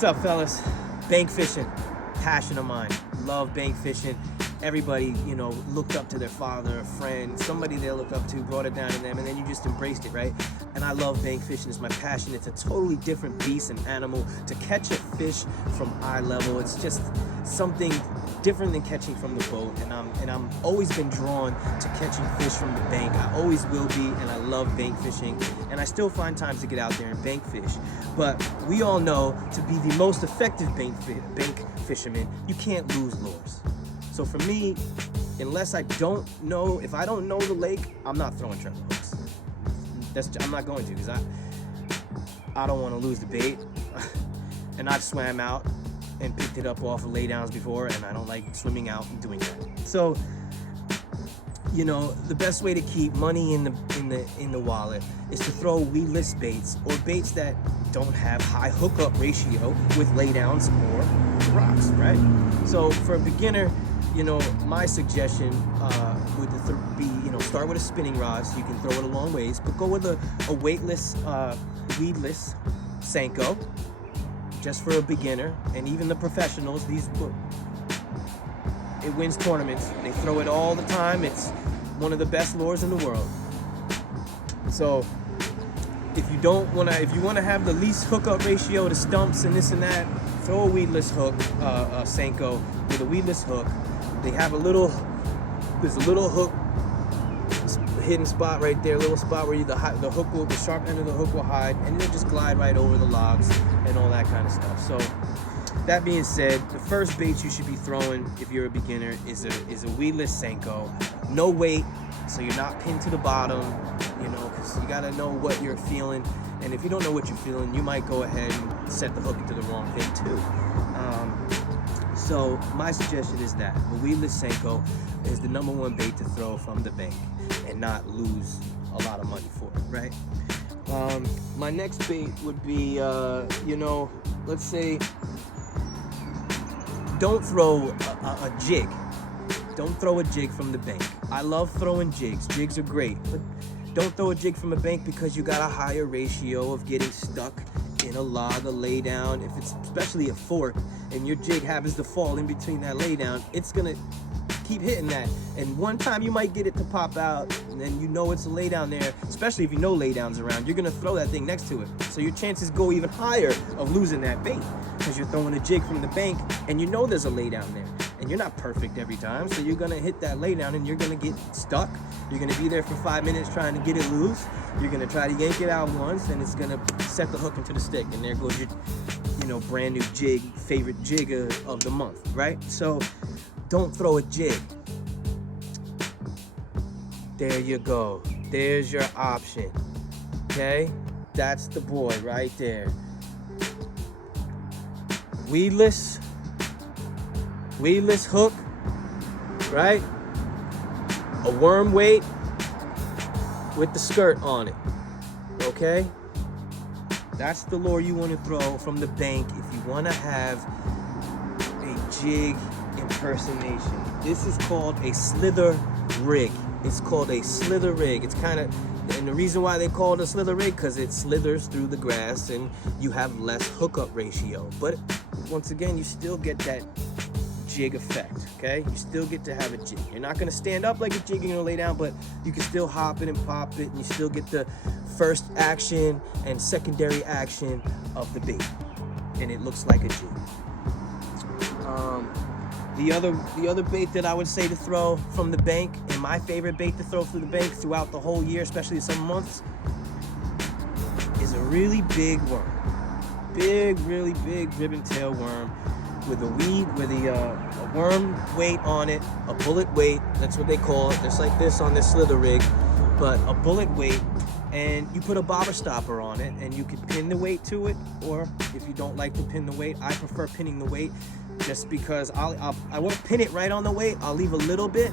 What's up, fellas? Bank fishing, passion of mine. Love bank fishing. Everybody, you know, looked up to their father, a friend, somebody they looked up to, brought it down to them, and then you just embraced it, right? And I love bank fishing. It's my passion. It's a totally different beast and animal. To catch a fish from eye level, it's just something different than catching from the boat. And I'm always been drawn to catching fish from the bank. I always will be, and I love bank fishing. And I still find times to get out there and bank fish. But we all know to be the most effective bank fisherman, you can't lose lures. So for me, unless I don't know, if I don't know the lake, I'm not throwing treble hooks. I'm not going to, because I don't want to lose the bait. And I've swam out and picked it up off of laydowns before, and I don't like swimming out and doing that. So, you know, the best way to keep money in the wallet is to throw weedless baits, or baits that don't have high hookup ratio with laydowns or rocks, right? So for a beginner, you know, my suggestion would be, you know, start with a spinning rod so you can throw it a long ways, but go with a weightless, weedless Senko, just for a beginner. And even the professionals, it wins tournaments. They throw it all the time. It's one of the best lures in the world. So if you want to have the least hookup ratio to stumps and this and that, throw a weedless hook, Senko with a weedless hook. They have there's a little hook, hidden spot right there, a little spot where the sharp end of the hook will hide, and it'll just glide right over the logs and all that kind of stuff. So that being said, the first bait you should be throwing if you're a beginner is a weedless Senko. No weight, so you're not pinned to the bottom, you know, because you gotta know what you're feeling. And if you don't know what you're feeling, you might go ahead and set the hook into the wrong bait too. So my suggestion is that the weedless Senko is the #1 bait to throw from the bank and not lose a lot of money for it, right? My next bait would be, you know, let's say, don't throw a jig. Don't throw a jig from the bank. I love throwing jigs. Jigs are great, but don't throw a jig from a bank because you got a higher ratio of getting stuck in a log, a laydown. If it's especially a fork and your jig happens to fall in between that laydown, it's gonna keep hitting that. And one time you might get it to pop out, and then you know it's a laydown there, especially if you know laydowns around, you're gonna throw that thing next to it. So your chances go even higher of losing that bait because you're throwing a jig from the bank and you know there's a laydown there. And you're not perfect every time, so you're gonna hit that laydown and you're gonna get stuck. You're gonna be there for 5 minutes trying to get it loose. You're gonna try to yank it out once, and it's gonna set the hook into the stick, and there goes your, you know, brand new jig, favorite jig of the month, right? So don't throw a jig. There you go. There's your option. Okay? That's the boy right there. Weedless hook, right? A worm weight with the skirt on it, okay? That's the lure you want to throw from the bank if you want to have a jig impersonation. This is called a slither rig. It's called a slither rig. It's kind of, and the reason why they call it a slither rig, because it slithers through the grass and you have less hookup ratio. But once again, you still get that jig effect, okay? You still get to have a jig. You're not gonna stand up like a jig, you're gonna lay down, but you can still hop it and pop it, and you still get the first action and secondary action of the bait, and it looks like a jig. The other bait that I would say to throw from the bank, and my favorite bait to throw through the bank throughout the whole year, especially some months, is a really big worm. Really big ribbon tail worm with a worm weight on it, a bullet weight, that's what they call it, just like this on this slither rig, but a bullet weight, and you put a bobber stopper on it, and you can pin the weight to it, or if you don't like to pin the weight, I prefer pinning the weight, just because I won't pin it right on the weight. I'll leave a little bit,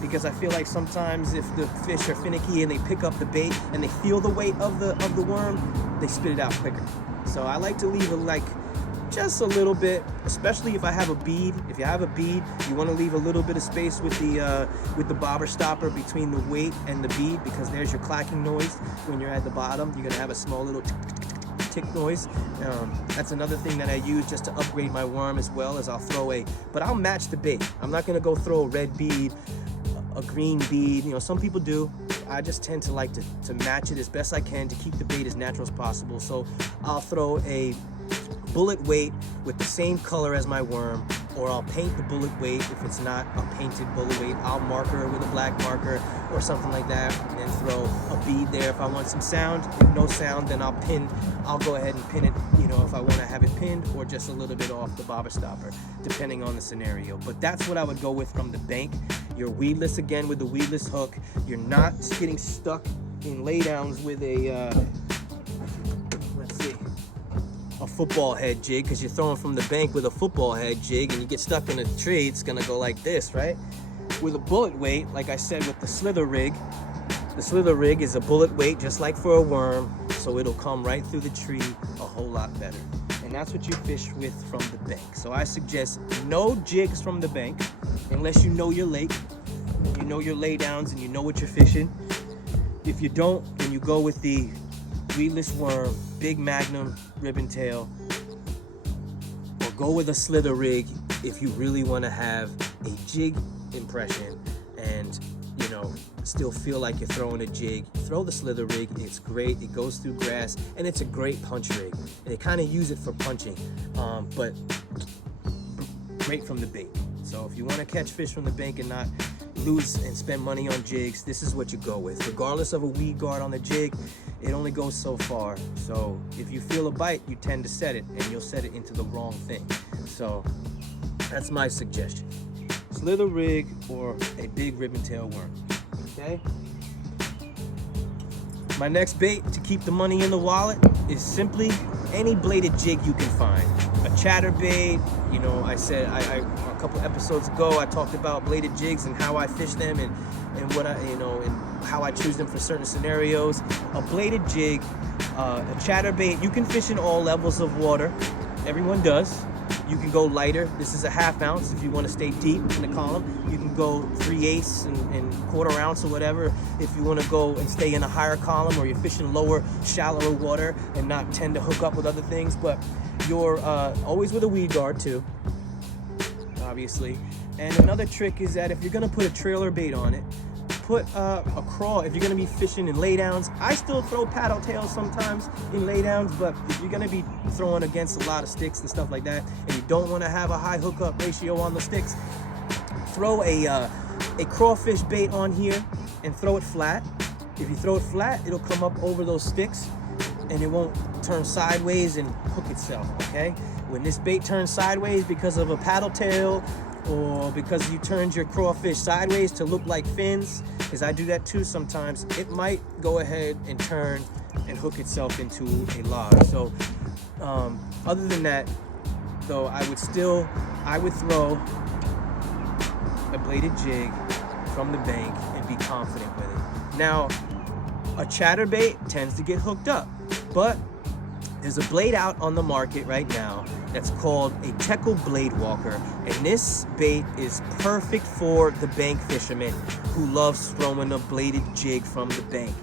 because I feel like sometimes if the fish are finicky and they pick up the bait and they feel the weight of the worm, they spit it out quicker. So I like to leave just a little bit, especially if I have a bead. If you have a bead, you want to leave a little bit of space with the bobber stopper between the weight and the bead, because there's your clacking noise when you're at the bottom. You're gonna have a small little tick noise. That's another thing that I use just to upgrade my worm as well, as but I'll match the bait. I'm not gonna go throw a red bead, a green bead, you know, some people do. I just tend to like to match it as best I can to keep the bait as natural as possible. So I'll throw a bullet weight with the same color as my worm, or I'll paint the bullet weight. If it's not a painted bullet weight, I'll marker it with a black marker or something like that, and throw a bead there. If I want some sound, if no sound, then I'll go ahead and pin it, you know, if I want to have it pinned, or just a little bit off the bobber stopper, depending on the scenario. But that's what I would go with from the bank. You're weedless again with the weedless hook. You're not getting stuck in laydowns with a a football head jig, because you're throwing from the bank with a football head jig and you get stuck in a tree, it's gonna go like this, right? With a bullet weight, like I said, with the slither rig is a bullet weight just like for a worm, so it'll come right through the tree a whole lot better. And that's what you fish with from the bank. So I suggest no jigs from the bank unless you know your lake, you know your laydowns, and you know what you're fishing. If you don't, then you go with the weedless worm, big magnum ribbon tail, or go with a slither rig if you really want to have a jig impression and, you know, still feel like you're throwing a jig. Throw the slither rig. It's great. It goes through grass, and it's a great punch rig, and they kind of use it for punching, but great from the bait. So if you want to catch fish from the bank and not lose and spend money on jigs, this is what you go with. Regardless of a weed guard on the jig, it only goes so far. So if you feel a bite, you tend to set it, and you'll set it into the wrong thing. So that's my suggestion. Slither rig or a big ribbon tail worm. Okay? My next bait to keep the money in the wallet is simply any bladed jig you can find. A chatterbait, you know, I said a couple episodes ago, I talked about bladed jigs and how I fish them, and what I, you know, and how I choose them for certain scenarios. A bladed jig, a chatterbait, you can fish in all levels of water. Everyone does. You can go lighter. This is a 1/2 ounce if you want to stay deep in the column. You can go 3/8 and 1/4 ounce or whatever if you want to go and stay in a higher column, or you're fishing lower, shallower water and not tend to hook up with other things. But you're always with a weed guard too, obviously. And another trick is that if you're going to put a trailer bait on it, put a crawl. If you're going to be fishing in laydowns, I still throw paddle tails sometimes in laydowns, but if you're going to be throwing against a lot of sticks and stuff like that, and you don't want to have a high hookup ratio on the sticks, throw a crawfish bait on here and throw it flat. If you throw it flat, it'll come up over those sticks and it won't turn sideways and hook itself, okay? When this bait turns sideways because of a paddle tail, or because you turned your crawfish sideways to look like fins, because I do that too sometimes, it might go ahead and turn and hook itself into a log. So other than that, though, I would throw a bladed jig from the bank and be confident with it. Now, a chatterbait tends to get hooked up, but there's a blade out on the market right now that's called a Senko blade walker, and this bait is perfect for the bank fisherman who loves throwing a bladed jig from the bank.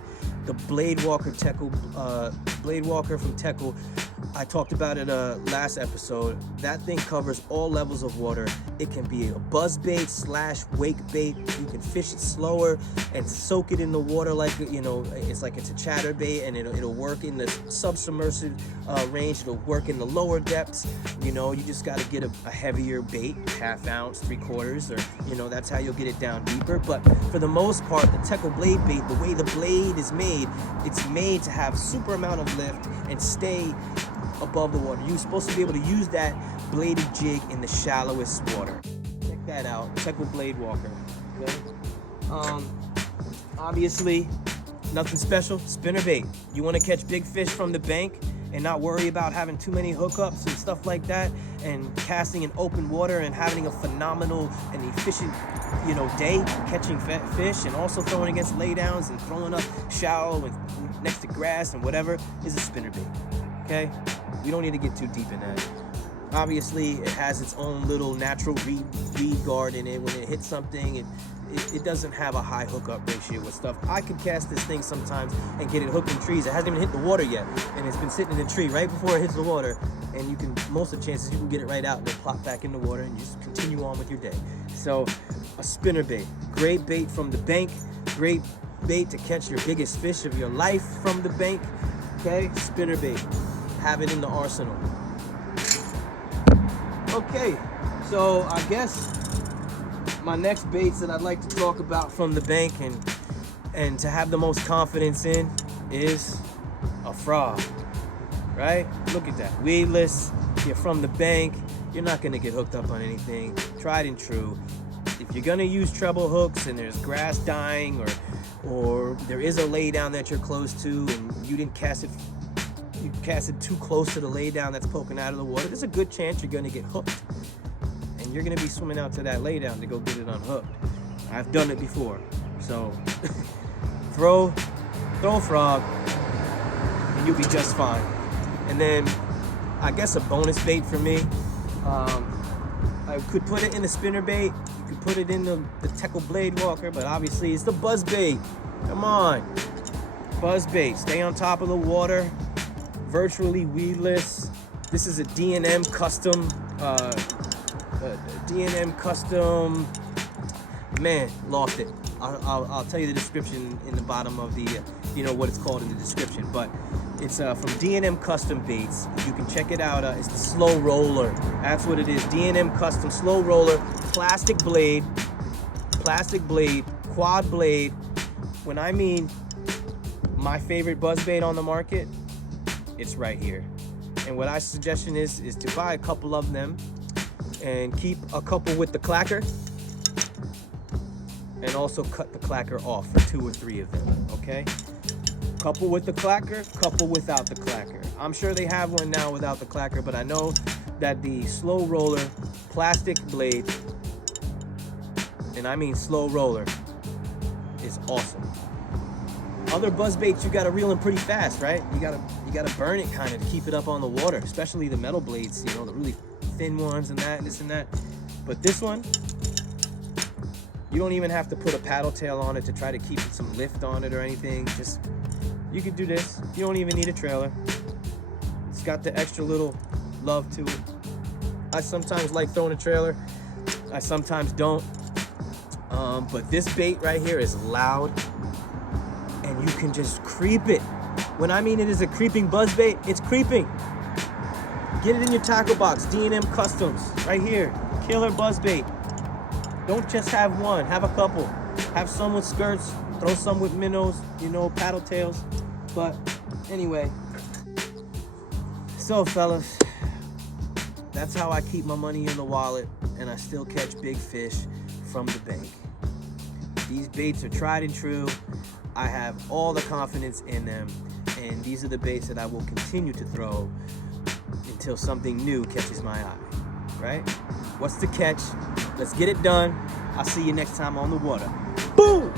The blade walker blade walker from Senko, I talked about it last episode. That thing covers all levels of water. It can be a buzzbait / wake bait. You can fish it slower and soak it in the water like, you know, it's like it's a chatterbait, and it'll work in the submersive range. It'll work in the lower depths. You know, you just got to get a heavier bait, 1/2 ounce, 3/4, or, you know, that's how you'll get it down deeper. But for the most part, the Senko blade bait, the way the blade is made, it's made to have super amount of lift and stay above the water. You're supposed to be able to use that bladed jig in the shallowest water. Check that out, Senko blade walker. Okay? Obviously, nothing special. Spinnerbait. You want to catch big fish from the bank and not worry about having too many hookups and stuff like that, and casting in open water and having a phenomenal and efficient, you know, day catching fish, and also throwing against laydowns and throwing up shallow and next to grass and whatever, is a spinnerbait. Okay? We don't need to get too deep in that. Obviously, it has its own little natural reed guard in it. When it hits something, it doesn't have a high hookup ratio with stuff. I could cast this thing sometimes and get it hooked in trees. It hasn't even hit the water yet, and it's been sitting in a tree right before it hits the water, and you can, most of the chances you can get it right out and then plop back in the water and just continue on with your day. So a spinnerbait, great bait from the bank, great bait to catch your biggest fish of your life from the bank. Okay, spinnerbait, have it in the arsenal. Okay, so I guess my next baits that I'd like to talk about from the bank and to have the most confidence in is a frog, right? Look at that, weedless, you're from the bank, you're not gonna get hooked up on anything, tried and true. If you're gonna use treble hooks and there's grass dying or there is a lay down that you're close to and you didn't cast it, you cast it too close to the lay down that's poking out of the water, there's a good chance you're gonna get hooked. And you're gonna be swimming out to that lay down to go get it unhooked. I've done it before. So throw a frog and you'll be just fine. And then I guess a bonus bait for me, I could put it in the spinnerbait, you could put it in the tackle blade walker, but obviously it's the Buzzbait. Come on, Buzzbait, stay on top of the water, virtually weedless. This is a D&M custom, man, lost it. I'll tell you the description in the bottom of the, you know what it's called in the description, but it's from D&M Custom Baits. You can check it out. It's the slow roller. That's what it is. D&M Custom slow roller, plastic blade, quad blade. When I mean my favorite buzzbait on the market, it's right here. And what I suggestion is to buy a couple of them and keep a couple with the clacker, and also cut the clacker off for 2 or 3 of them, okay? Couple with the clacker, couple without the clacker. I'm sure they have one now without the clacker, but I know that the slow roller plastic blade, and I mean slow roller, is awesome. Other buzz baits you gotta reel them pretty fast, right? You gotta burn it kind of to keep it up on the water, especially the metal blades, you know, the really thin ones and that and this and that. But this one, you don't even have to put a paddle tail on it to try to keep some lift on it or anything. Just, you can do this. You don't even need a trailer. It's got the extra little love to it. I sometimes like throwing a trailer. I sometimes don't. But this bait right here is loud and you can just creep it. When I mean it is a creeping buzz bait, it's creeping. Get it in your tackle box, D&M Customs, right here. Killer buzz bait. Don't just have one, have a couple. Have some with skirts, throw some with minnows, you know, paddle tails. But anyway, so fellas, that's how I keep my money in the wallet and I still catch big fish from the bank. These baits are tried and true. I have all the confidence in them, and these are the baits that I will continue to throw until something new catches my eye, right? What's the catch? Let's get it done. I'll see you next time on the water. Boom!